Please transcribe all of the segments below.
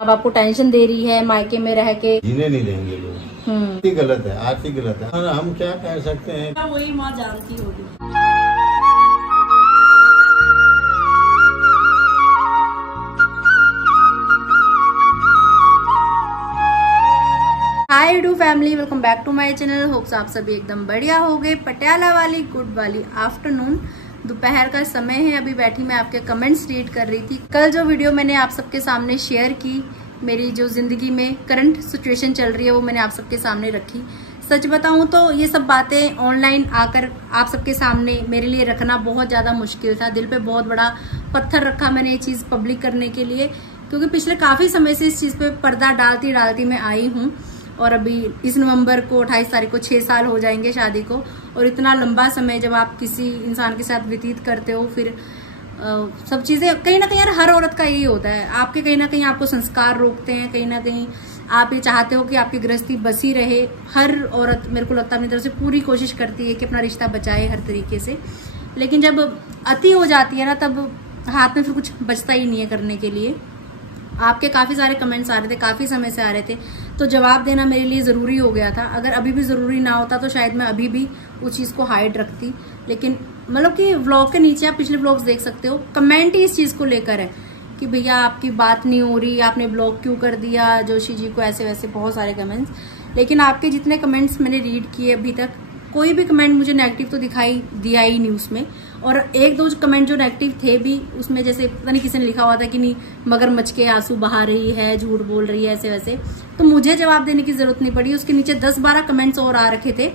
अब आपको टेंशन दे रही है, मायके में रह के जीने नहीं देंगे लोग। आर्थिक गलत है, आर्थिक गलत है। और हम क्या कह सकते हैं, वही माँ जानती होगी। Hi do family, welcome back to my channel. Hopes आप सभी एकदम बढ़िया हो गए। पटियाला वाली गुड वाली आफ्टरनून, दोपहर का समय है। अभी बैठी मैं आपके कमेंट्स रीड कर रही थी। कल जो वीडियो मैंने आप सबके सामने शेयर की, मेरी जो जिंदगी में करंट सिचुएशन चल रही है वो मैंने आप सबके सामने रखी। सच बताऊं तो ये सब बातें ऑनलाइन आकर आप सबके सामने मेरे लिए रखना बहुत ज्यादा मुश्किल था। दिल पे बहुत बड़ा पत्थर रखा मैंने ये चीज पब्लिक करने के लिए, क्योंकि पिछले काफी समय से इस चीज पे पर्दा डालती डालती मैं आई हूँ। और अभी इस नवंबर को 28 तारीख को 6 साल हो जाएंगे शादी को। और इतना लंबा समय जब आप किसी इंसान के साथ व्यतीत करते हो, फिर सब चीजें कहीं ना कहीं यार हर औरत का यही होता है। आपके कहीं ना कहीं आपको संस्कार रोकते हैं, कहीं ना कहीं आप ये चाहते हो कि आपकी गृहस्थी बसी रहे। हर औरत मेरे को लगता है अपनी तरफ से पूरी कोशिश करती है कि अपना रिश्ता बचाए हर तरीके से। लेकिन जब अति हो जाती है ना, तब हाथ में फिर कुछ बचता ही नहीं है करने के लिए। आपके काफी सारे कमेंट्स आ रहे थे, काफी समय से आ रहे थे, तो जवाब देना मेरे लिए जरूरी हो गया था। अगर अभी भी जरूरी ना होता तो शायद मैं अभी भी उस चीज को हाइड रखती। लेकिन मतलब कि व्लॉग के नीचे आप पिछले व्लॉग्स देख सकते हो, कमेंट ही इस चीज को लेकर है कि भैया आपकी बात नहीं हो रही, आपने ब्लॉग क्यों कर दिया जोशी जी को, ऐसे वैसे बहुत सारे कमेंट्स। लेकिन आपके जितने कमेंट्स मैंने रीड किए अभी तक, कोई भी कमेंट मुझे नेगेटिव तो दिखाई दिया ही नहीं उसमें। और एक दो कमेंट जो नेगेटिव थे भी उसमें, जैसे पता नहीं किसी ने लिखा हुआ था कि नहीं मगरमच्छ के आंसू बहा रही है, झूठ बोल रही है, ऐसे वैसे। तो मुझे जवाब देने की जरूरत नहीं पड़ी। उसके नीचे 10-12 कमेंट्स और आ रखे थे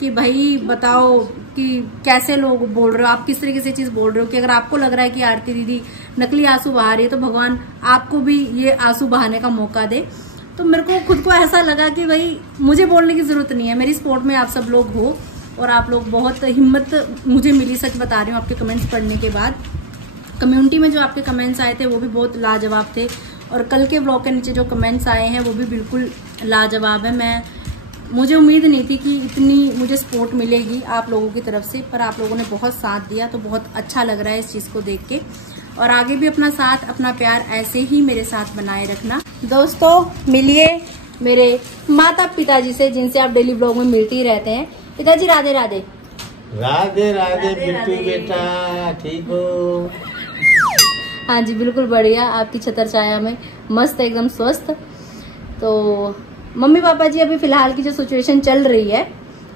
कि भाई बताओ कि कैसे लोग बोल रहे हो, आप किस तरीके से चीज बोल रहे हो, कि अगर आपको लग रहा है कि आरती दीदी नकली आंसू बहा रही है तो भगवान आपको भी ये आंसू बहाने का मौका दे। तो मेरे को खुद को ऐसा लगा कि भाई मुझे बोलने की जरूरत नहीं है, मेरी सपोर्ट में आप सब लोग हो और आप लोग बहुत हिम्मत मुझे मिली, सच बता रही हूँ। आपके कमेंट्स पढ़ने के बाद कम्युनिटी में जो आपके कमेंट्स आए थे वो भी बहुत लाजवाब थे। और कल के व्लॉग के नीचे जो कमेंट्स आए हैं वो भी बिल्कुल लाजवाब है। मुझे उम्मीद नहीं थी कि इतनी मुझे सपोर्ट मिलेगी आप लोगों की तरफ से, पर आप लोगों ने बहुत साथ दिया, तो बहुत अच्छा लग रहा है इस चीज को देख के। और आगे भी अपना साथ, अपना प्यार ऐसे ही मेरे साथ बनाए रखना। दोस्तों मिलिए मेरे माता पिताजी से, जिनसे आप डेली ब्लॉग में मिलते ही रहते हैं। पिताजी राधे राधे। राधे राधे बिट्टू बेटा, ठीक हो? हाँ जी बिल्कुल बढ़िया, आपकी छतर छाया में मस्त एकदम स्वस्थ। तो मम्मी पापा जी अभी फिलहाल की जो सिचुएशन चल रही है,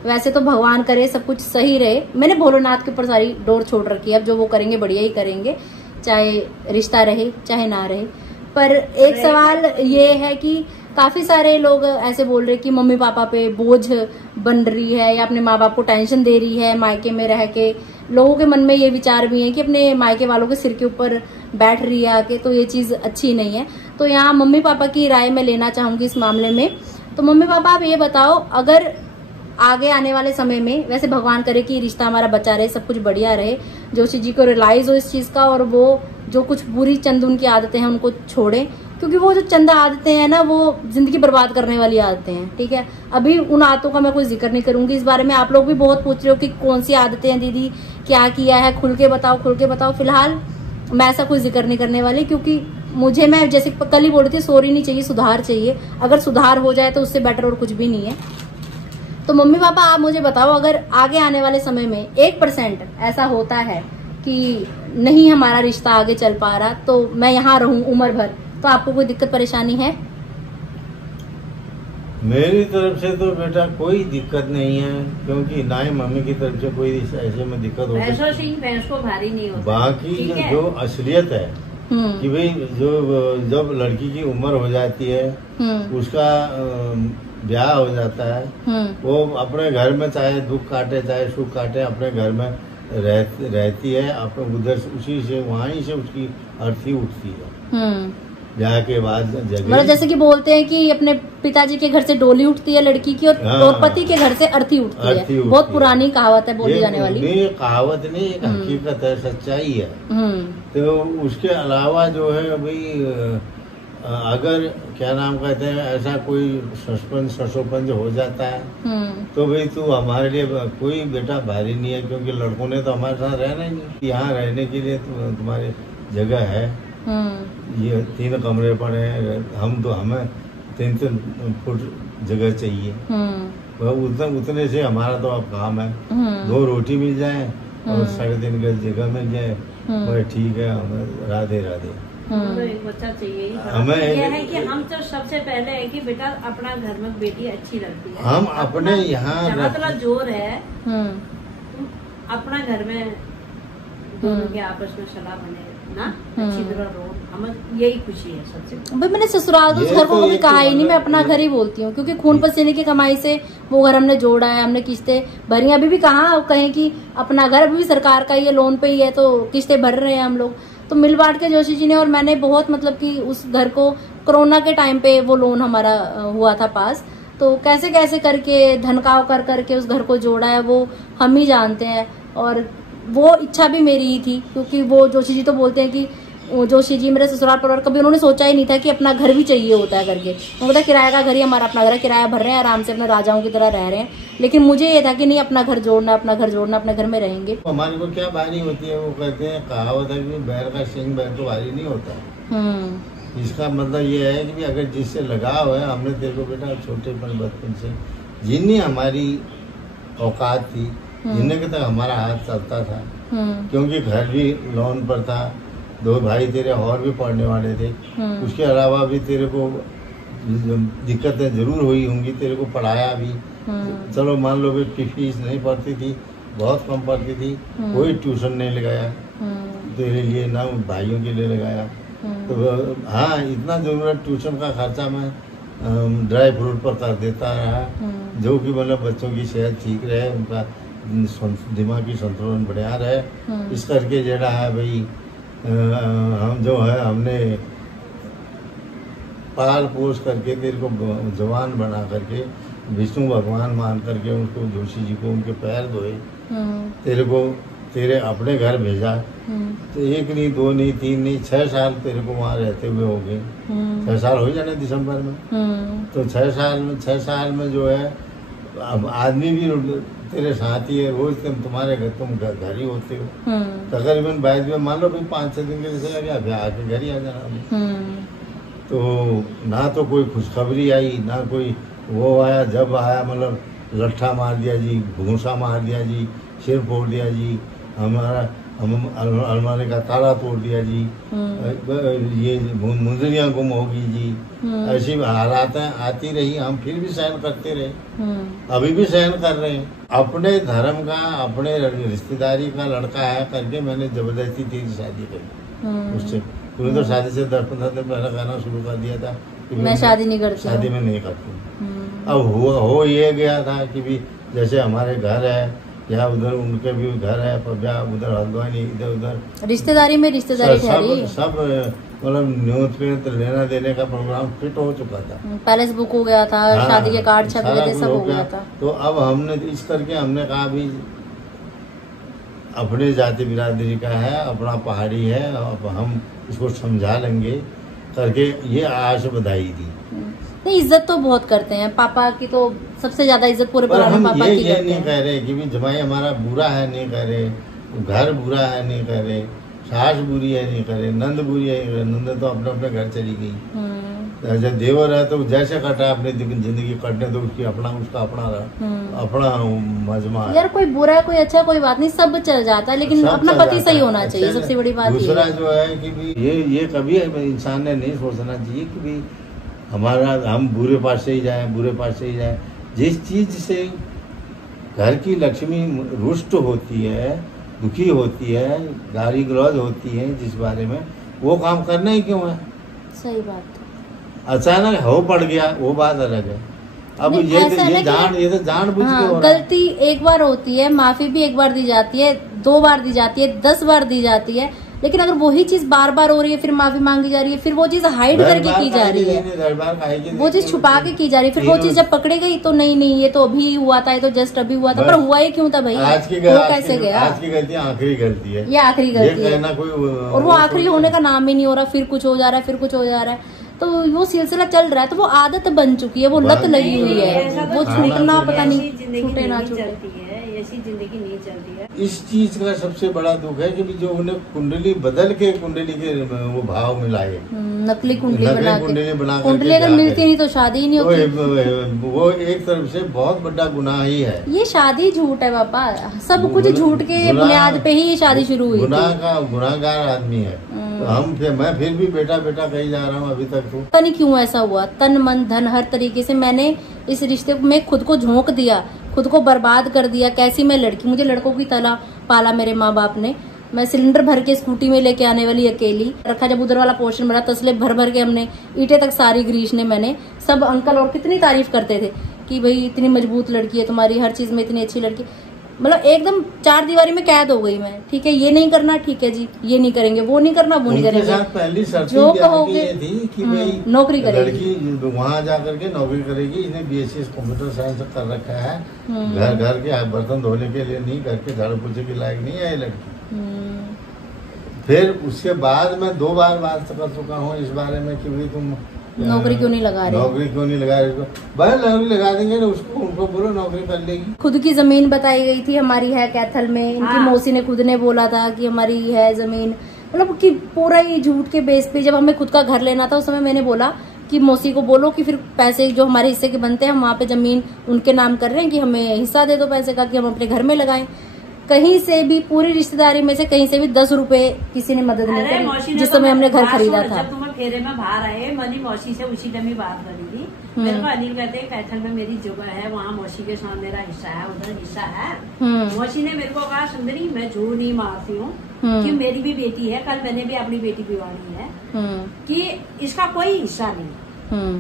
वैसे तो भगवान करे सब कुछ सही रहे। मैंने भोलेनाथ के ऊपर सारी डोर छोड़ रखी है, अब जो वो करेंगे बढ़िया ही करेंगे, चाहे रिश्ता रहे चाहे ना रहे। पर एक सवाल ये है कि काफी सारे लोग ऐसे बोल रहे कि मम्मी पापा पे बोझ बन रही है या अपने माँ बाप को टेंशन दे रही है मायके में रह के। लोगों के मन में ये विचार भी है कि अपने मायके वालों के सिर के ऊपर बैठ रही है आके, तो ये चीज अच्छी नहीं है। तो यहाँ मम्मी पापा की राय मैं लेना चाहूंगी इस मामले में। तो मम्मी पापा आप ये बताओ, अगर आगे आने वाले समय में, वैसे भगवान करे कि रिश्ता हमारा बचा रहे, सब कुछ बढ़िया रहे, जोशी जी को रियलाइज हो इस चीज का, और वो जो कुछ बुरी चंद उनकी आदतें हैं उनको छोड़े, क्योंकि वो जो चंदा आदतें हैं ना वो जिंदगी बर्बाद करने वाली आदतें हैं। ठीक है, अभी उन आदतों का मैं कोई जिक्र नहीं करूंगी इस बारे में। आप लोग भी बहुत पूछ रहे हो कि कौन सी आदतें हैं दीदी, क्या किया है, खुल के बताओ खुल के बताओ। फिलहाल मैं ऐसा कोई जिक्र नहीं करने वाली, क्योंकि मुझे, मैं जैसे कल ही बोल रही थी, सॉरी नहीं चाहिए, सुधार चाहिए। अगर सुधार हो जाए तो उससे बेटर और कुछ भी नहीं है। तो मम्मी पापा आप मुझे बताओ, अगर आगे आने वाले समय में 1% ऐसा होता है कि नहीं हमारा रिश्ता आगे चल पा रहा, तो मैं यहाँ रहूं उम्र भर, तो आपको कोई दिक्कत परेशानी है? मेरी तरफ से तो बेटा कोई दिक्कत नहीं है, क्योंकि ना ही मम्मी की तरफ से कोई ऐसे में दिक्कत होती है। भारी नहीं होता। बाकी जो असलियत है कि भाई जब लड़की की उम्र हो जाती है, उसका ब्याह हो जाता है, वो अपने घर में चाहे दुख काटे चाहे सुख काटे, अपने घर में रहती है, अपने उधर उसी से वहीं से उसकी अर्थी उठती है। ब्याह के बाद जगह, जैसे कि बोलते हैं कि अपने पिताजी के घर से डोली उठती है लड़की की, और पति के घर से अर्थी उठती है। बहुत पुरानी कहावत है बोली जाने वाली। ये कहावत नहीं, एक हकीकत है, सच्चाई है। तो उसके अलावा जो है भाई, अगर क्या नाम कहते हैं, ऐसा कोई सस्पेंस हो जाता है तो भाई तू हमारे लिए कोई बेटा भारी नहीं है, क्योंकि लड़कों ने तो हमारे साथ रहना ही नहीं। यहाँ रहने के लिए तुम्हारी जगह है, ये 3 कमरे पड़े हैं, हमें 3 फुट जगह चाहिए। उतने से हमारा तो अब काम है, 2 रोटी मिल जाए और 3.5 गज जगह मिल जाए, भाई ठीक है, हमें राधे राधे। तो एक बच्चा चाहिए ही। हमें यह है कि हम तो सबसे पहले है कि बेटा अपना घर में बेटी अच्छी लगती है, हम अपने यहाँ जोर है अपना घर में दोनों के आपस में सलाह बने ना, अच्छी तरह रहो, हमें यही खुशी है सबसे। भाई मैंने ससुराल तो घर को कभी कहा ही नहीं, मैं अपना घर ही बोलती हूँ, क्योंकि खून पसीने की कमाई से वो घर हमने जोड़ा है, हमने किस्तें भरी। अभी भी कहाँ कहें कि अपना घर, अभी भी सरकार का ये लोन पे ही है तो किस्तें भर रहे हैं हम लोग। तो मिल बांट के जोशी जी ने और मैंने बहुत मतलब कि उस घर को कोरोना के टाइम पे वो लोन हमारा हुआ था पास, तो कैसे कैसे करके धनकाव कर करके उस घर को जोड़ा है वो हम ही जानते हैं। और वो इच्छा भी मेरी ही थी, क्योंकि वो जोशी जी तो बोलते हैं कि जोशी जी मेरे ससुराल परिवार, कभी उन्होंने सोचा ही नहीं था कि अपना घर भी चाहिए होता है करके। वो बोलता किराया का घर ही हमारा अपना घर है, किराया भर रहे हैं, आराम से अपने राजाओं की तरह रह रहे हैं। लेकिन मुझे ये था कि नहीं, अपना घर जोड़ना, अपना घर जोड़ना, अपने घर में रहेंगे। हमारे को क्या बारी होती है, वो कहते हैं, कहावत है कि बैल का सिंह बैल को भारी नहीं होता। इसका मतलब ये है कि अगर जिससे लगाव है, हमने तेरे को बेटा छोटेपन बचपन से जिन्नी हमारी औकात थी, जिन्ने के तक हमारा हाथ चलता था, क्योंकि घर भी लोन पर था, 2 भाई तेरे और भी पढ़ने वाले थे, उसके अलावा भी तेरे को दिक्कतें जरूर हुई होंगी, तेरे को पढ़ाया भी। चलो मान लो कि फीस नहीं पड़ती थी, बहुत कम पड़ती थी, कोई ट्यूशन नहीं लगाया तेरे लिए, ना भाइयों के लिए लगाया। तो हाँ, इतना जरूरत ट्यूशन का खर्चा मैं ड्राई फ्रूट पर कर देता रहा, जो कि मतलब बच्चों की सेहत ठीक रहे, उनका दिमागी संतुलन बढ़िया रहे। इस करके जड़ा है भाई, हम जो है हमने पाल पोस करके तेरे को जवान बना करके विष्णु भगवान मान करके उनको जोशी जी को उनके पैर धोए, तेरे को तेरे अपने घर भेजा। तो 1 नहीं 2 नहीं 3 नहीं 6 साल तेरे को वहाँ रहते हुए हो गए। 6 साल हो जाने दिसंबर में। तो 6 साल में जो है अब आदमी भी तेरे साथ ही है, रोज तुम्हारे घर, तुम घर ही होते हो। तकरीबन 22 में मान लो भाई 5-6 दिन के लिए लगे, अभी आके घर ही आ जाना। तो ना तो कोई खुशखबरी आई, ना कोई वो आया, जब आया मतलब लट्ठा मार दिया जी, भूसा मार दिया जी, सिर फोड़ दिया जी, हमारा अलमारी का ताला तोड़ दिया जी, ये मुंदरियाँ गुम होगी जी, ऐसी हालात आती रही, हम फिर भी सहन करते रहे, अभी भी सहन कर रहे हैं। अपने धर्म का, अपने रिश्तेदारी का लड़का है करके मैंने जबरदस्ती तेरी शादी करी उससे। तूने तो शादी से 10-15 दिन पहले कहना शुरू कर दिया था कि मैं शादी नहीं करती, शादी में नहीं करती। अब हो ये गया था कि भी जैसे हमारे घर है या उधर उनके भी घर है, उधर हल्द्वानी, इधर उधर रिश्तेदारी में रिश्तेदारी ठहरी, सब मतलब न्यूज पे लेना देने का प्रोग्राम फिट हो चुका था, पैलेस बुक हो गया था, शादी के कार्ड छप गए थे, सब हो गया था। तो अब हमने इस करके हमने कहा भी अपने जाति बिरादरी का है, अपना पहाड़ी है, अब हम इसको समझा लेंगे करके ये आश बधाई दी। नहीं, इज्जत तो बहुत करते हैं पापा की, तो सबसे ज्यादा इज्जत पूरे परिवार में पापा की करते हैं। ये नहीं कह रहे कि भी जमाई हमारा बुरा है, नहीं कह रहे, घर बुरा है नहीं कह रहे, सास बुरी है नहीं कह रहे, नंद बुरी है, नंद तो अपने अपने घर चली गई। जब देवर है तो जैसे कटा अपनी जिंदगी कटने तो उसकी अपना उसका अपना मजमा है। यार कोई बुरा है कोई अच्छा है कोई बात नहीं, सब चल जाता है, लेकिन अपना पति सही होना चाहिए, सबसे बड़ी बात। दूसरा जो है कि भी ये कभी इंसान ने नहीं सोचना चाहिए कि भी हमारा हम बुरे पास से ही जाए। जिस चीज से घर की लक्ष्मी रुष्ट होती है, दुखी होती है, गाली गलौज होती है, जिस बारे में वो काम करना ही क्यों है। सही बात। अचानक हो पड़ गया वो बात अलग है। अब ये तो जानबूझ के हो रहा है। गलती एक बार होती है, माफी भी एक बार दी जाती है, 2 बार दी जाती है, 10 बार दी जाती है, लेकिन अगर वही चीज बार बार हो रही है, फिर माफी मांगी जा रही है, फिर वो चीज हाइड करके की जा रही है, वो चीज छुपा के की जा रही है, फिर वो चीज जब पकड़ी गई तो नहीं ये तो अभी हुआ था, ये तो जस्ट अभी हुआ था, पर हुआ ही क्यों था भाई, वो कैसे गया। आज की गलती आखिरी गलती है, ये आखिरी गलती है, और वो आखिरी होने का नाम ही नहीं हो रहा, फिर कुछ हो जा रहा है, तो वो सिलसिला चल रहा है, तो वो आदत बन चुकी है, वो लत लगी हुई है, वो छूटना पता नहीं छूटे ना छूटे। ऐसी जिंदगी नहीं चलती है। इस चीज का सबसे बड़ा दुख है कि जो उन्हें कुंडली बदल के कुंडली के वो भाव मिलाए, नकली कुंडली बना के कुंडली अगर मिलती नहीं तो शादी ही नहीं होती। वो एक तरफ से बहुत बड़ा गुनाह ही है। ये शादी झूठ है बाबा, सब कुछ झूठ के बुनियाद पे ही शादी शुरू हुई। गुनाहगार आदमी है। तो मैं फिर भी बेटा बेटा कही जा रहा हूँ अभी तक। तो पता नहीं क्यों ऐसा हुआ, तन मन धन हर तरीके से मैंने इस रिश्ते में खुद को झोंक दिया, खुद को बर्बाद कर दिया। कैसी मैं लड़की, मुझे लड़कों की तरह पाला मेरे माँ बाप ने। मैं सिलेंडर भर के स्कूटी में लेके आने वाली अकेली रखा, जब उधर वाला पोर्शन बना तसले भर भर के हमने ईंटें तक सारी ग्रीस ने मैंने। सब अंकल और कितनी तारीफ करते थे कि भाई इतनी मजबूत लड़की है तुम्हारी, हर चीज में इतनी अच्छी लड़की। मतलब एकदम चार दीवारी में कैद हो गई मैं। ठीक है, ये नहीं करना, ठीक है जी, ये नहीं करेंगे, वो नहीं करना, वो नहीं करेंगे। पहली जो कहोगे थी कि भाई नौकरी करेगी, लड़की वहाँ जाकर के नौकरी करेगी। इसने BSc कंप्यूटर साइंस कर रखा है, घर के बर्तन धोने के लिए नहीं, घर के झाड़ू पोछे के लायक नहीं है ये लड़की। फिर उसके बाद मैं 2 बार बात कर चुका हूँ इस बारे में कि भाई तुम नौकरी क्यों नहीं लगा रहे, नौकरी क्यों नहीं लगा रहे। भाई नौकरी लगा देंगे ना उसको, उनको बोलो नौकरी कर लेगी। खुद की जमीन बताई गई थी हमारी है कैथल में। इनकी मौसी ने खुद ने बोला था कि हमारी है जमीन, मतलब कि पूरा ही झूठ के बेस पे। जब हमें खुद का घर लेना था उस समय मैंने बोला कि मौसी को बोलो कि फिर पैसे जो हमारे हिस्से के बनते हैं हम वहाँ पे जमीन उनके नाम कर रहे हैं कि हमें हिस्सा दे दो पैसे का, कि हम अपने घर में लगाएं। कहीं से भी, पूरी रिश्तेदारी में से कहीं से भी 10 रुपए किसी ने मदद नहीं करी जिस समय हमने घर खरीदा था। जब तुम फेरे में बाहर आए, मनी मौसी से उसी टाइम बात करी थी। मेरे को अनिल कहते हैं कैथल में मेरी जगह है, वहाँ मौसी के साथ मेरा हिस्सा है, उधर हिस्सा है। मौसी ने मेरे को कहा सुंदरी मैं झूठ नहीं मारती हूँ कि मेरी भी बेटी है, कल मैंने भी अपनी बेटी बिवानी है, कि इसका कोई हिस्सा नहीं,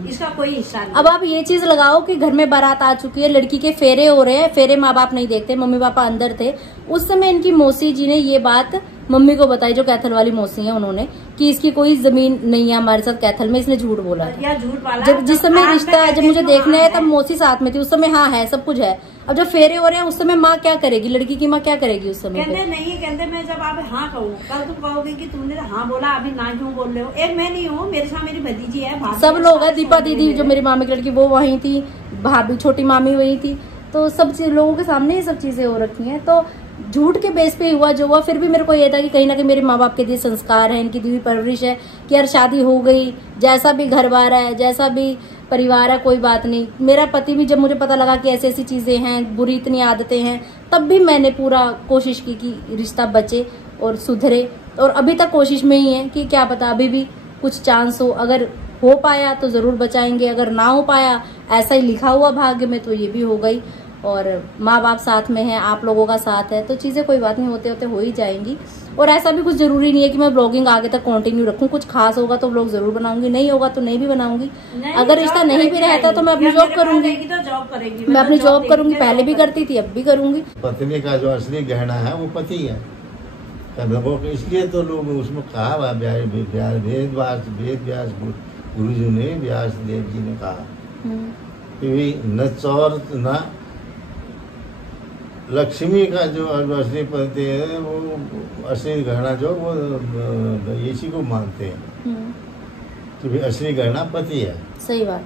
इसका कोई हिस्सा नहीं। अब आप ये चीज लगाओ कि घर में बारात आ चुकी है, लड़की के फेरे हो रहे हैं, फेरे माँ बाप नहीं देखते, मम्मी पापा अंदर थे। उस समय इनकी मौसी जी ने ये बात मम्मी को बताई, जो कैथल वाली मौसी है, उन्होंने, कि इसकी कोई जमीन नहीं है हमारे साथ कैथल में, इसने झूठ बोला था। झूठ वाला जब जिस समय रिश्ता जब मुझे देखना है तब मौसी साथ में थी, उस समय हाँ है सब कुछ है। अब जब फेरे हो रहे हैं उस समय माँ क्या करेगी, लड़की की माँ क्या करेगी उस समय? कहते नहीं, कहते मैं जब आप हाँ कहूँ, कल तुम कहोगे कि तुमने हाँ बोला, अभी ना क्यों बोल रहे हो। एक मैं नहीं हूँ, मेरे साथ मेरी भतीजी है, सब लोग है। दीपा दीदी जो मेरी मामी की लड़की वो वहीं थी, भाभी छोटी मामी वहीं थी, तो सब लोगों के सामने ये सब चीजें हो रखी हैं। तो झूठ के बेस पे हुआ जो हुआ। फिर भी मेरे को ये था कि कहीं ना कहीं मेरे माँ बाप के दिए संस्कार है, इनकी दी हुई परवरिश है कि यार शादी हो गई, जैसा भी घर बार है, जैसा भी परिवार है, कोई बात नहीं। मेरा पति भी, जब मुझे पता लगा कि ऐसी ऐसी चीजें हैं, बुरी इतनी आदतें हैं, तब भी मैंने पूरा कोशिश की कि रिश्ता बचे और सुधरे। और अभी तक कोशिश में ही है कि क्या पता अभी भी कुछ चांस हो। अगर हो पाया तो जरूर बचाएंगे, अगर ना हो पाया, ऐसा ही लिखा हुआ भाग्य में, तो ये भी हो गई। और माँ बाप साथ में है, आप लोगों का साथ है, तो चीजें कोई बात नहीं, होते होते हो ही जाएंगी। और ऐसा भी कुछ जरूरी नहीं है कि मैं ब्लॉगिंग आगे तक कंटिन्यू रखूं। कुछ खास होगा तो ब्लॉग जरूर बनाऊंगी, नहीं होगा तो नहीं भी बनाऊंगी। अगर रिश्ता नहीं भी रहता तो मैं अपनी जॉब करूंगी, मैं अपनी जॉब करूंगी, पहले भी करती थी, अब भी करूंगी। पत्नी का जो असली गहना है वो पति है, इसलिए तो लोग उसमें कहा वेद व्यास गुरु जी ने, व्यास देव जी ने कहा कि न चौर न लक्ष्मी का जो असली पति है, वो असली गहना जो वो इसी को मानते हैं कि भाई असली गहना पति है। सही बात।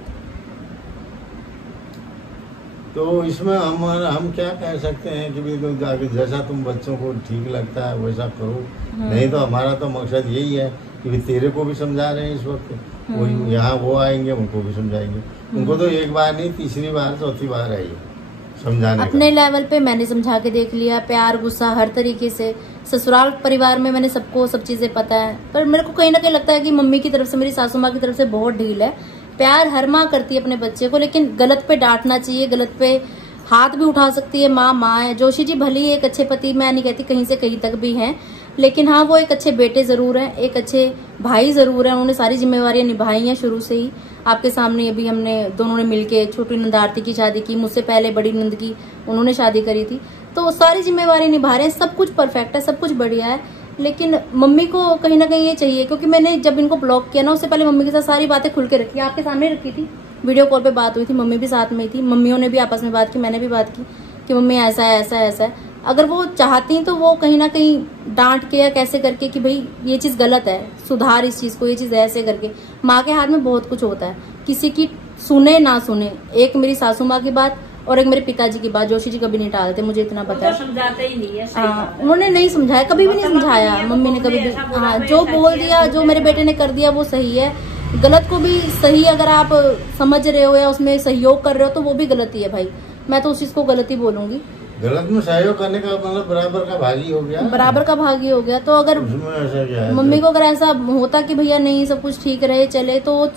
तो इसमें हम क्या कह सकते हैं कि भाई तुम जाके जैसा तुम बच्चों को ठीक लगता है वैसा करो। नहीं तो हमारा तो मकसद यही है कि भाई तेरे को भी समझा रहे हैं इस वक्त, वो यहाँ वो आएंगे उनको भी समझाएंगे। उनको तो एक बार नहीं, तीसरी बार चौथी बार है ये समझाने। अपने लेवल पे मैंने समझा के देख लिया, प्यार गुस्सा हर तरीके से। ससुराल परिवार में मैंने सबको सब चीजें पता है, पर मेरे को कहीं ना कहीं लगता है कि मम्मी की तरफ से, मेरी सासू माँ की तरफ से बहुत ढील है। प्यार हर माँ करती है अपने बच्चे को, लेकिन गलत पे डांटना चाहिए, गलत पे हाथ भी उठा सकती है। माँ है। जोशी जी भली एक अच्छे पति, मैं नहीं कहती कहीं से कहीं तक भी हैं, लेकिन हाँ वो एक अच्छे बेटे जरूर हैं, एक अच्छे भाई जरूर हैं। उन्होंने सारी जिम्मेवारियां निभाई हैं शुरू से ही। आपके सामने अभी हमने दोनों ने मिलके छोटी नंद आरती की शादी की, मुझसे पहले बड़ी नंद की उन्होंने शादी करी थी, तो सारी जिम्मेवारी निभा रहे हैं। सब कुछ परफेक्ट है, सब कुछ बढ़िया है, लेकिन मम्मी को कहीं ना कहीं ये चाहिए। क्योंकि मैंने जब इनको ब्लॉक किया ना, उससे पहले मम्मी के साथ सारी बातें खुल के रखी, आपके सामने रखी थी, वीडियो कॉल पे बात हुई थी, मम्मी भी साथ में थी, मम्मियों ने भी आपस में बात की, मैंने भी बात की कि मम्मी ऐसा है ऐसा है ऐसा है। अगर वो चाहती तो वो कहीं ना कहीं डांट के या कैसे करके कि भाई ये चीज गलत है, सुधार इस चीज को, ये चीज ऐसे करके। माँ के हाथ में बहुत कुछ होता है, किसी की सुने ना सुने। एक मेरी सासू माँ की बात और एक मेरे पिताजी की बात, जोशी जी कभी नहीं टालते, मुझे इतना पता है। समझाते ही नहीं है। हाँ, उन्होंने नहीं समझाया, कभी भी नहीं समझाया मम्मी ने कभी भी। हाँ, जो बोल दिया, जो मेरे बेटे ने कर दिया वो सही है, गलत को भी सही अगर आप समझ रहे हो या उसमें सहयोग कर रहे हो तो वो भी गलती है भाई। मैं तो उस चीज को गलत ही बोलूंगी। गलत में सहयोग करने का मतलब बराबर का भागी हो गया, बराबर का भागी हो गया। तो अगर मम्मी को अगर ऐसा होता कि भैया नहीं सब कुछ ठीक रहे चले, तो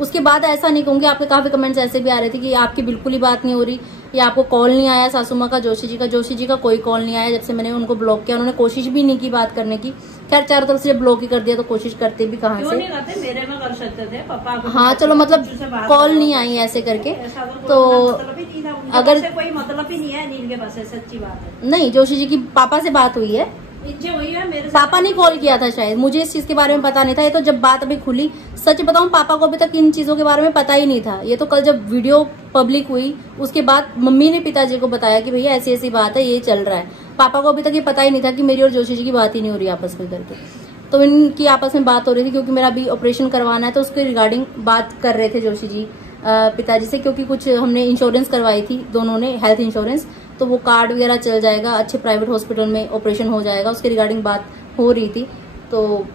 उसके बाद ऐसा नहीं कहूंगी। आपके काफी कमेंट्स ऐसे भी आ रहे थे कि आपकी बिल्कुल ही बात नहीं हो रही, या आपको कॉल नहीं आया सासू माँ का, जोशी जी का कोई कॉल नहीं आया जब से मैंने उनको ब्लॉक किया। उन्होंने कोशिश भी नहीं की बात करने की। खैर चारों तरफ से ब्लॉक ही कर दिया तो कोशिश करते भी कहाँ से। नहीं करते, मेरे में कर सकते थे पापा को। हाँ चलो, मतलब कॉल नहीं आई ऐसे करके। तो अगर कोई मतलब ही नहीं है अनिल के पास, सच्ची बात है। नहीं, जोशी जी की पापा से बात हुई है, हुई है मेरे पापा ने कॉल किया था शायद, मुझे इस चीज के बारे में पता नहीं था। ये तो जब बात अभी खुली, सच बताऊं पापा को अभी तक इन चीजों के बारे में पता ही नहीं था। ये तो कल जब वीडियो पब्लिक हुई उसके बाद मम्मी ने पिताजी को बताया कि भैया ऐसी ऐसी बात है, ये चल रहा है। पापा को अभी तक ये पता ही नहीं था कि मेरी और जोशी जी की बात ही नहीं हो रही आपस में करके। तो इनकी आपस में बात हो रही थी क्योंकि मेरा अभी ऑपरेशन करवाना है, तो उसके रिगार्डिंग बात कर रहे थे जोशी जी पिताजी से, क्योंकि कुछ हमने इंश्योरेंस करवाई थी दोनों ने, हेल्थ इंश्योरेंस, तो वो कार्ड वगैरह चल जाएगा, अच्छे प्राइवेट हॉस्पिटल में ऑपरेशन हो जाएगा, उसके रिगार्डिंग बात हो रही थी। तो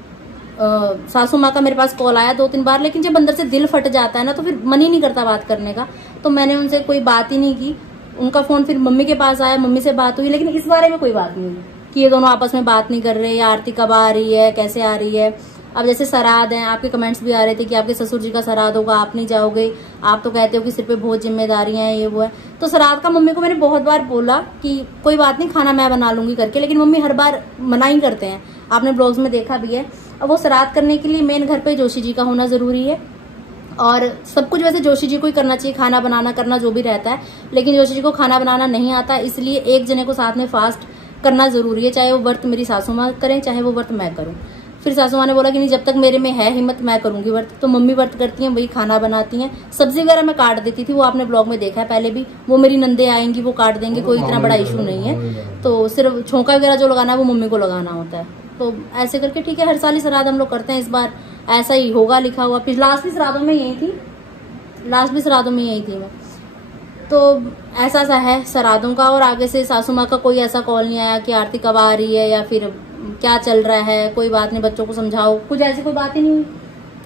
सासू माँ का मेरे पास कॉल आया 2-3 बार, लेकिन जब अंदर से दिल फट जाता है ना तो फिर मन ही नहीं करता बात करने का। तो मैंने उनसे कोई बात ही नहीं की। उनका फोन फिर मम्मी के पास आया, मम्मी से बात हुई, लेकिन इस बारे में कोई बात नहीं हुई कि ये दोनों आपस में बात नहीं कर रहे, या आरती कब आ रही है, कैसे आ रही है। अब जैसे श्राद्ध है, आपके कमेंट्स भी आ रहे थे कि आपके ससुर जी का श्राद्ध होगा, आप नहीं जाओगे, आप तो कहते हो कि सिर पे बहुत जिम्मेदारियां हैं, ये वो है। तो श्राद्ध का मम्मी को मैंने बहुत बार बोला कि कोई बात नहीं, खाना मैं बना लूंगी करके, लेकिन मम्मी हर बार मना ही करते हैं, आपने ब्लॉग्स में देखा भी है। अब वो श्राद्ध करने के लिए मेन घर पे जोशी जी का होना जरूरी है, और सब कुछ वैसे जोशी जी को ही करना चाहिए, खाना बनाना करना जो भी रहता है, लेकिन जोशी जी को खाना बनाना नहीं आता, इसलिए एक जने को साथ में फास्ट करना जरूरी है, चाहे वो व्रत मेरी सासू माँ करें चाहे वो व्रत मैं करूं। फिर सासू माँ ने बोला कि नहीं, जब तक मेरे में है हिम्मत मैं करूंगी व्रत। तो मम्मी व्रत करती हैं, वही खाना बनाती हैं, सब्जी वगैरह मैं काट देती थी, वो आपने ब्लॉग में देखा है पहले भी। वो मेरी नंदे आएंगी, वो काट देंगे, कोई इतना बड़ा इशू नहीं है। तो सिर्फ छोंका वगैरह जो लगाना है वो मम्मी को लगाना होता है। तो ऐसे करके ठीक है, हर साल ही श्राद्ध हम लोग करते हैं, इस बार ऐसा ही होगा लिखा हुआ। लास्ट भी श्राद्धों में यही थी, लास्ट भी श्राद्धों में यही थी मैं। तो ऐसा सा है श्राद्धों का। और आगे से सासू माँ का कोई ऐसा कॉल नहीं आया कि आरती कब आ रही है या फिर क्या चल रहा है, कोई बात नहीं, बच्चों को समझाओ, कुछ ऐसी कोई बात ही नहीं हुई,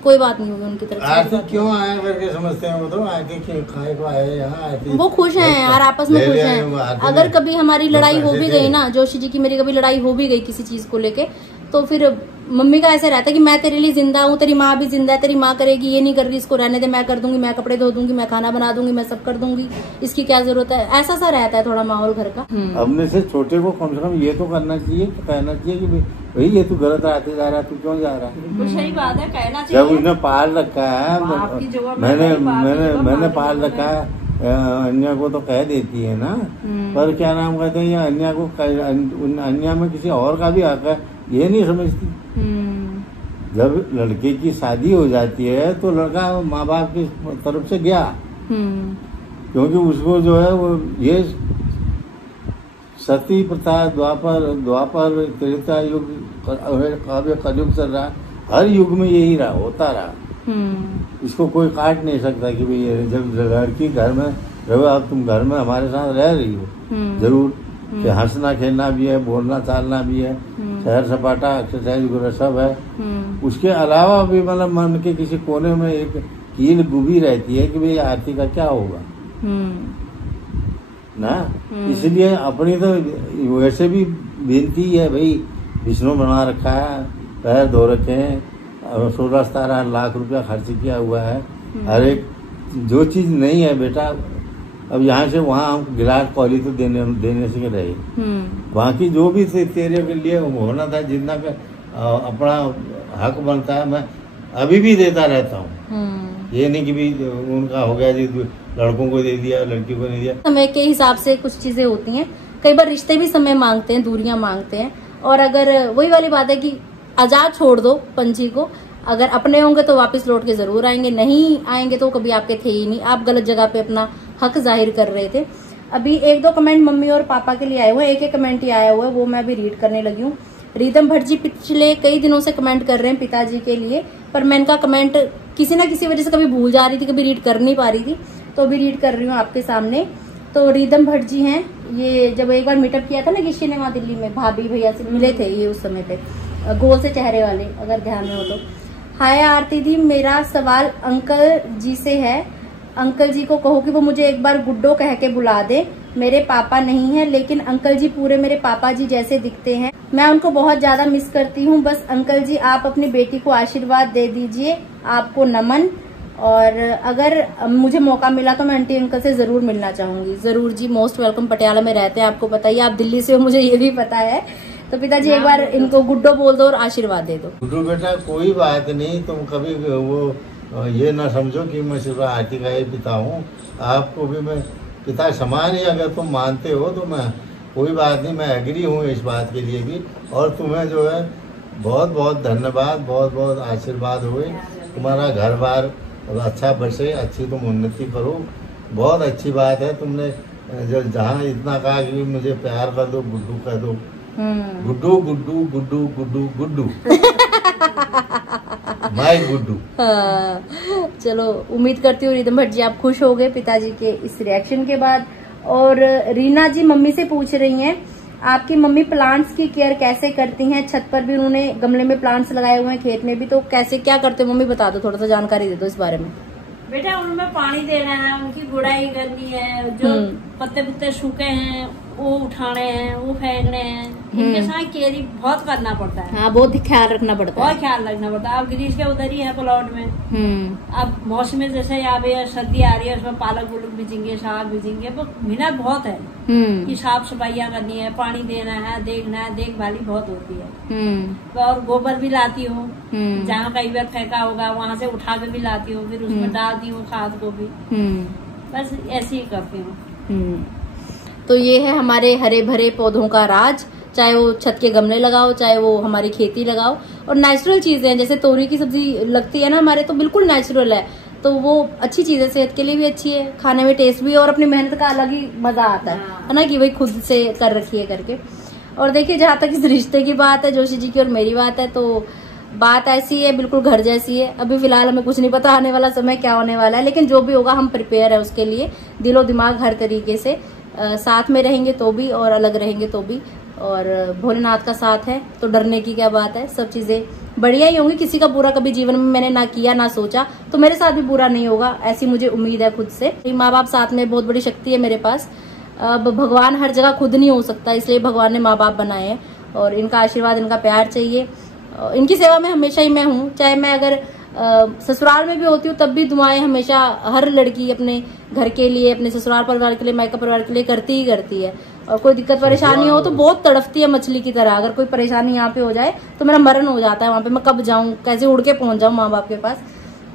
कोई बात नहीं हुई उनकी तरफ से। आरती क्यों आया करके समझते हैं वो, तो आके खाए को आए यहाँ, वो खुश हैं यार, आपस में खुश हैं। अगर कभी हमारी लड़ाई हो भी गई ना, जोशी जी की मेरी कभी लड़ाई हो भी गई किसी चीज को लेके, तो फिर मम्मी का ऐसे रहता है कि मैं तेरे लिए जिंदा हूँ, तेरी माँ भी जिंदा है, तेरी माँ करेगी, ये नहीं कर रही, इसको रहने दे, मैं कर दूंगी, मैं कपड़े धो दूंगी, मैं खाना बना दूंगी, मैं सब कर दूंगी, इसकी क्या जरूरत है। ऐसा सा रहता है थोड़ा माहौल घर का। अपने से छोटे को कम से कम ये तो करना चाहिए, तो कहना चाहिए कि भाई ये तू गलत रास्ते जा रहा है, तू क्यों जा रहा है। सही बात है, कहना चाहिए। जब उसने पाल रखा है, मैंने पाल रखा है, अन्या को तो कह देती है ना, पर क्या नाम कहते हैं, ये अन्या को, अन्या में किसी और का भी हक है, ये नहीं समझती। जब लड़के की शादी हो जाती है तो लड़का माँ बाप की तरफ से गया, क्योंकि उसको जो है वो ये सती प्रथा द्वापर त्रेता युग कलयुग चल रहा, हर युग में यही रहा, होता रहा। इसको कोई काट नहीं सकता कि भाई जब लड़की घर में रहो, अब तुम घर में हमारे साथ रह रही हो, जरूर कि हंसना खेलना भी है, बोलना चालना भी है, सैर सपाटा एक्सरसाइज वगैरह सब है। उसके अलावा भी मतलब मन के किसी कोने में एक कील गुबी रहती है कि भाई आरती का क्या होगा ना। इसलिए अपनी तो वैसे भी बेनती है भाई, विष्णु बना रखा है, पैर धो रखे हैं, 16-17 लाख रुपया खर्च किया हुआ है। हर एक जो चीज नहीं है बेटा, अब यहाँ से वहाँ हम गिलास कॉली तो देने से रहे, वहाँ की जो भी तेरे के लिए होना था, जितना अपना हक बनता है मैं अभी भी देता रहता हूँ। ये नहीं कि भी उनका हो गया जी, लड़कों को दे दिया, लड़की को नहीं दिया। समय के हिसाब से कुछ चीजें होती हैं, कई बार रिश्ते भी समय मांगते हैं, दूरियां मांगते हैं। और अगर वही वाली बात है कि आजाद छोड़ दो पंछी को, अगर अपने होंगे तो वापस लौट के जरूर आएंगे, नहीं आएंगे तो कभी आपके थे ही नहीं, आप गलत जगह पे अपना हक जाहिर कर रहे थे। अभी 1-2 कमेंट मम्मी और पापा के लिए आए हुए, एक कमेंट ही आया हुआ है, वो मैं अभी रीड करने लगी हूँ। रिदम भट्ट जी पिछले कई दिनों से कमेंट कर रहे हैं पिताजी के लिए, पर मैं इनका कमेंट किसी ना किसी वजह से कभी भूल जा रही थी, कभी रीड कर नहीं पा रही थी, तो अभी रीड कर रही हूँ आपके सामने। तो रिदम भट्ट जी हैं, ये जब एक बार मीटअप किया था ना किसी ने वहाँ दिल्ली में, भाभी भैया से मिले थे ये उस समय पे, गोल से चेहरे वाले, अगर ध्यान में हो तो। हाय आरती दी, मेरा सवाल अंकल जी से है। अंकल जी को कहो कि वो मुझे एक बार गुड्डो कह के बुला दे। मेरे पापा नहीं है, लेकिन अंकल जी पूरे मेरे पापा जी जैसे दिखते हैं। मैं उनको बहुत ज्यादा मिस करती हूँ। बस अंकल जी आप अपनी बेटी को आशीर्वाद दे दीजिए। आपको नमन। और अगर मुझे मौका मिला तो मैं आंटी अंकल से जरूर मिलना चाहूंगी। जरूर जी, मोस्ट वेलकम। पटियाला में रहते हैं, आपको बताइए, आप दिल्ली से हो मुझे ये भी पता है। तो पिताजी एक बार इनको गुड्डो बोल दो और आशीर्वाद दे दो। गुड्डू बेटा कोई बात नहीं, तुम कभी वो ये ना समझो कि मैं सिर्फ आरती का ही पिता हूँ। आपको भी मैं पिता समान ही, अगर तुम मानते हो तो मैं कोई बात नहीं, मैं एग्री हूँ इस बात के लिए भी। और तुम्हें जो है बहुत बहुत धन्यवाद, बहुत बहुत आशीर्वाद हुए, तुम्हारा घर बार अच्छा बसे, अच्छी तुम उन्नति करो। बहुत अच्छी बात है तुमने जो जहाँ इतना कहा कि मुझे प्यार कर दो, गुड्डू कह दो। गुड्डू गुड्डू गुड्डू गुड्डू गुड्डू माय गुड्डू। चलो, उम्मीद करती हूँ रिदम भट्ट जी आप खुश हो गए पिताजी के इस रिएक्शन के बाद। और रीना जी मम्मी से पूछ रही हैं, आपकी मम्मी प्लांट्स की केयर कैसे करती हैं? छत पर भी उन्होंने गमले में प्लांट्स लगाए हुए हैं, खेत में भी, तो कैसे क्या करते हो मम्मी, बता दो, थोड़ा सा जानकारी दे दो इस बारे में। बेटा उनमें पानी देना है, उनकी गुड़ाई करनी है, जो पत्ते पुत्ते सूखे हैं वो उठाने हैं, वो फेंकने हैं, इनके साथ केयर बहुत करना पड़ता है। हाँ, बहुत ख्याल रखना पड़ता है, बहुत ख्याल रखना पड़ता है। अब गिरीश के उधर ही है प्लॉट में। अब मौसम में जैसे यहाँ पे सर्दी आ रही है, उसमें पालक पुलक बीजेंगे, साग बीजेंगे, मेहनत बहुत है कि साफ सफाइयाँ करनी है, पानी देना है, देखना है, देखभाली बहुत होती है। और गोबर भी लाती हूँ, जहाँ कई बार फेंका होगा वहाँ से उठा के भी लाती हूँ, फिर उसमें डालती हूँ खाद को भी। बस ऐसे ही करती हूँ। तो ये है हमारे हरे भरे पौधों का राज, चाहे वो छत के गमले लगाओ, चाहे वो हमारी खेती लगाओ। और नेचुरल चीजें हैं, जैसे तोरी की सब्जी लगती है ना हमारे, तो बिल्कुल नेचुरल है, तो वो अच्छी चीज है, सेहत के लिए भी अच्छी है, खाने में टेस्ट भी है, और अपनी मेहनत का अलग ही मजा आता है ना, कि भाई खुद से कर रखी है करके। और देखिए, जहाँ तक इस रिश्ते की बात है, जोशी जी की और मेरी बात है, तो बात ऐसी है, बिल्कुल घर जैसी है। अभी फिलहाल हमें कुछ नहीं पता आने वाला समय क्या होने वाला है, लेकिन जो भी होगा हम प्रिपेयर है उसके लिए, दिलो दिमाग हर तरीके से। साथ में रहेंगे तो भी और अलग रहेंगे तो भी, और भोलेनाथ का साथ है तो डरने की क्या बात है, सब चीजें बढ़िया ही होंगी। किसी का बुरा कभी जीवन में मैंने ना किया ना सोचा, तो मेरे साथ भी बुरा नहीं होगा, ऐसी मुझे उम्मीद है खुद से। माँ बाप साथ में बहुत बड़ी शक्ति है मेरे पास। अब भगवान हर जगह खुद नहीं हो सकता, इसलिए भगवान ने माँ बाप बनाए हैं, और इनका आशीर्वाद, इनका प्यार चाहिए। इनकी सेवा में हमेशा ही मैं हूँ, चाहे मैं अगर ससुराल में भी होती हूँ तब भी दुआएं हमेशा हर लड़की अपने घर के लिए, अपने ससुराल परिवार के लिए, मायका परिवार के लिए करती ही करती है। और कोई दिक्कत परेशानी हो तो बहुत तड़फती है मछली की तरह। अगर कोई परेशानी यहाँ पे हो जाए तो मेरा मरण हो जाता है वहाँ पे, मैं कब जाऊँ, कैसे उड़ के पहुंच जाऊँ माँ बाप के पास।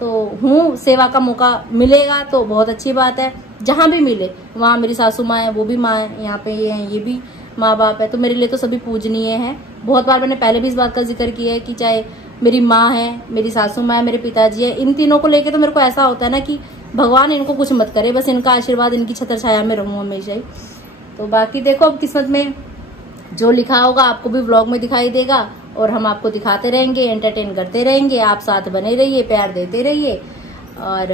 तो हूँ, सेवा का मौका मिलेगा तो बहुत अच्छी बात है, जहाँ भी मिले। वहाँ मेरी सासू माँ है, वो भी माँ है, यहाँ पे ये है, ये भी माँ बाप है, तो मेरे लिए तो सभी पूजनीय है। बहुत बार मैंने पहले भी इस बात का जिक्र किया है कि चाहे मेरी माँ है, मेरी सासू माँ है, मेरे पिताजी है, इन तीनों को लेके तो मेरे को ऐसा होता है ना कि भगवान इनको कुछ मत करे, बस इनका आशीर्वाद, इनकी छत्र छाया में रहूं हमेशा ही। तो बाकी देखो, अब किस्मत में जो लिखा होगा आपको भी व्लॉग में दिखाई देगा, और हम आपको दिखाते रहेंगे, एंटरटेन करते रहेंगे। आप साथ बने रहिए, प्यार देते रहिए, और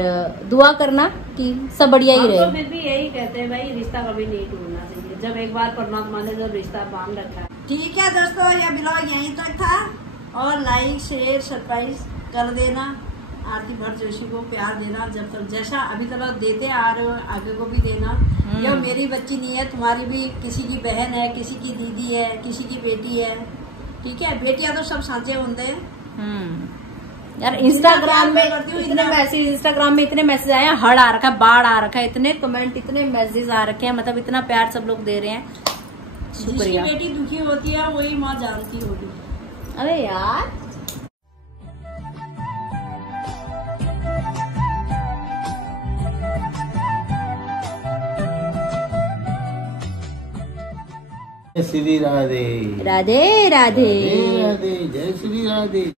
दुआ करना कि सब बढ़िया ही रहे। तो फिर भी यही कहते हैं भाई, रिश्ता कभी नहीं टूटना चाहिए, जब एक बार परमात्मा ने जब रिश्ता बांध रखा है। ठीक है दोस्तों, यह ब्लॉग यहीं तक था, और लाइक शेयर सब्सक्राइब कर देना। आरती भट्ट जोशी को प्यार देना, जब तक जैसा अभी तक देते आ रहे हो आगे को भी देना। यह मेरी बच्ची नहीं है, तुम्हारी भी किसी की बहन है, किसी की दीदी है, किसी की बेटी है, ठीक है। बेटियां तो सब सांचे होते हैं यार। इंस्टाग्राम में इतने मैसेज आए हैं, हड़ आ रखा है, बाढ़ आ रखा है, इतने कमेंट, इतने मैसेज आ रखे हैं, मतलब इतना प्यार सब लोग दे रहे हैं, शुक्रिया। जिसकी बेटी दुखी होती है वही माँ जानती होगी। अरे यार, श्री राधे राधे राधे राधे राधे, जय श्री राधे।